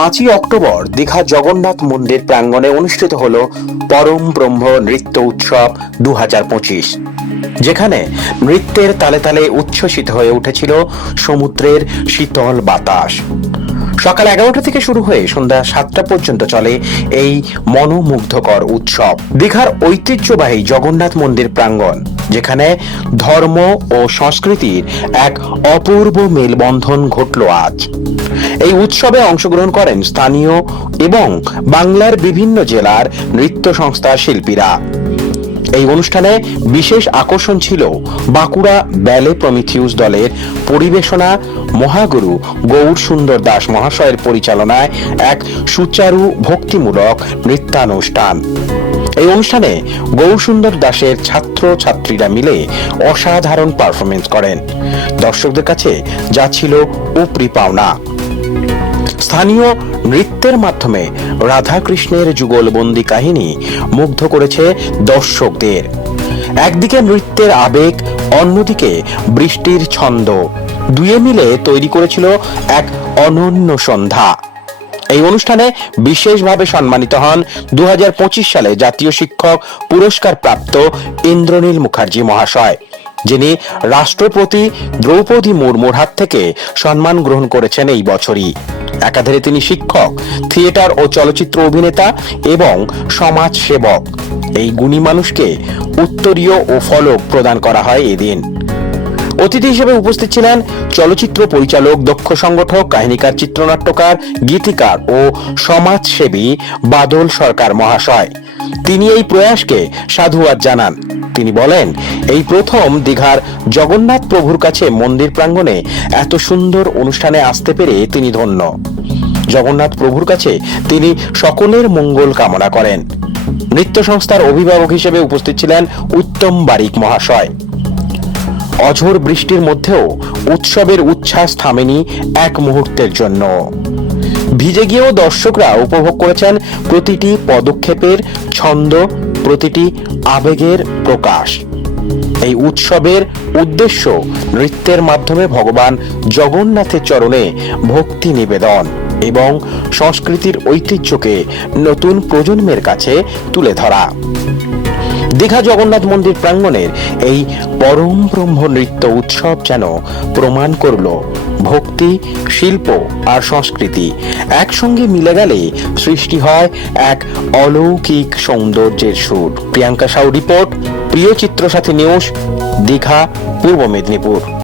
পাঁচই অক্টোবর দীঘা জগন্নাথ মন্দির প্রাঙ্গণে অনুষ্ঠিত হল পরম ব্রহ্ম নৃত্য উৎসব দু হাজার পঁচিশ, যেখানে নৃত্যের তালে তালে উচ্ছ্বসিত হয়ে উঠেছিল সমুদ্রের শীতল বাতাস। সকাল এগারোটা থেকে শুরু হয়ে সন্ধ্যা সাতটা পর্যন্ত চলে এই মনোমুগ্ধকর উৎসব। দীঘার ঐতিহ্যবাহী জগন্নাথ মন্দির প্রাঙ্গণ, যেখানে ধর্ম ও সংস্কৃতির এক অপূর্ব মেলবন্ধন ঘটল আজ। এই উৎসবে অংশগ্রহণ করেন স্থানীয় এবং বাংলার বিভিন্ন জেলার নৃত্য সংস্থার শিল্পীরা। এই অনুষ্ঠানে বিশেষ আকর্ষণ ছিল বাঁকুড়া ব্যালে প্রমিথিউস দলের পরিবেশনা মহাগুরু গৌর সুন্দর দাস মহাশয়ের পরিচালনায় এক সুচারু ভক্তিমূলক নৃত্যানুষ্ঠান। এই অনুষ্ঠানে গৌর সুন্দর দাসের ছাত্র ছাত্রীরা মিলে অসাধারণ পারফরমেন্স করেন। দর্শকদের কাছে যা ছিল উপরি পাওনা। স্থানীয় নৃত্যের মাধ্যমে রাধাকৃষ্ণের যুগলবন্দি কাহিনী মুগ্ধ করেছে দর্শকদের। একদিকে নৃত্যের আবেগ, অন্যদিকে বৃষ্টির ছন্দ। দুয়ে মিলে তৈরি করেছিল এক অনন্য সন্ধ্যা। এই অনুষ্ঠানে বিশেষভাবে সম্মানিত হন দু হাজার পঁচিশ সালে জাতীয় শিক্ষক পুরস্কার প্রাপ্ত ইন্দ্রনীল মুখার্জি মহাশয়। যিনি রাষ্ট্রপতি দ্রৌপদী মুর্মুর হাত থেকে সম্মান গ্রহণ করেছেন এই বছরই। একাধারে তিনি শিক্ষক, থিয়েটার ও চলচ্চিত্র অভিনেতা এবং সমাজ সেবক এই গুণী মানুষকে উত্তরীয় ও ফলক প্রদান করা হয় এদিন। অতিথি হিসেবে উপস্থিত ছিলেন চলচ্চিত্র পরিচালক, দক্ষ সংগঠক, কাহিনীকার, চিত্রনাট্যকার, গীতিকার ও সমাজসেবী বাদল সরকার মহাশয়। তিনি এই প্রয়াসকে সাধুবাদ জানান। তিনি বলেন, এই প্রথম দীঘার জগন্নাথ প্রভুর কাছে মন্দির প্রাঙ্গণে এত সুন্দর অনুষ্ঠানে আসতে পেরে তিনি ধন্য। জগন্নাথ প্রভুর কাছে তিনি সকলের মঙ্গল কামনা করেন। নৃত্য সংস্থার অভিভাবক হিসেবে উপস্থিত ছিলেন উত্তম বারিক মহাশয়। অঝোর বৃষ্টির মধ্যেও উৎসবের উচ্ছ্বাস থামেনি এক মুহূর্তের জন্য। ভিজে গিয়েও দর্শকরা উপভোগ করেছেন প্রতিটি পদক্ষেপের ছন্দ প্রতিটি আবেগের প্রকাশ। এই উৎসবের উদ্দেশ্য নৃত্যের মাধ্যমে ভগবান জগন্নাথের চরণে ভক্তি নিবেদন এবং সংস্কৃতির ঐতিহ্যকে নতুন প্রজন্মের কাছে তুলে ধরা। দীঘা জগন্নাথ মন্দির প্রাঙ্গণের এই পরম ব্রহ্ম নৃত্য উৎসব যেন প্রমাণ করল ভক্তি, শিল্প আর সংস্কৃতি। একসঙ্গে মিলে গেলে সৃষ্টি হয় এক অলৌকিক সৌন্দর্যের সুর। প্রিয়াঙ্কা সাউ রিপোর্ট, প্রিয় চিত্র সাথী নিউজ, দীঘা, পূর্ব মেদিনীপুর।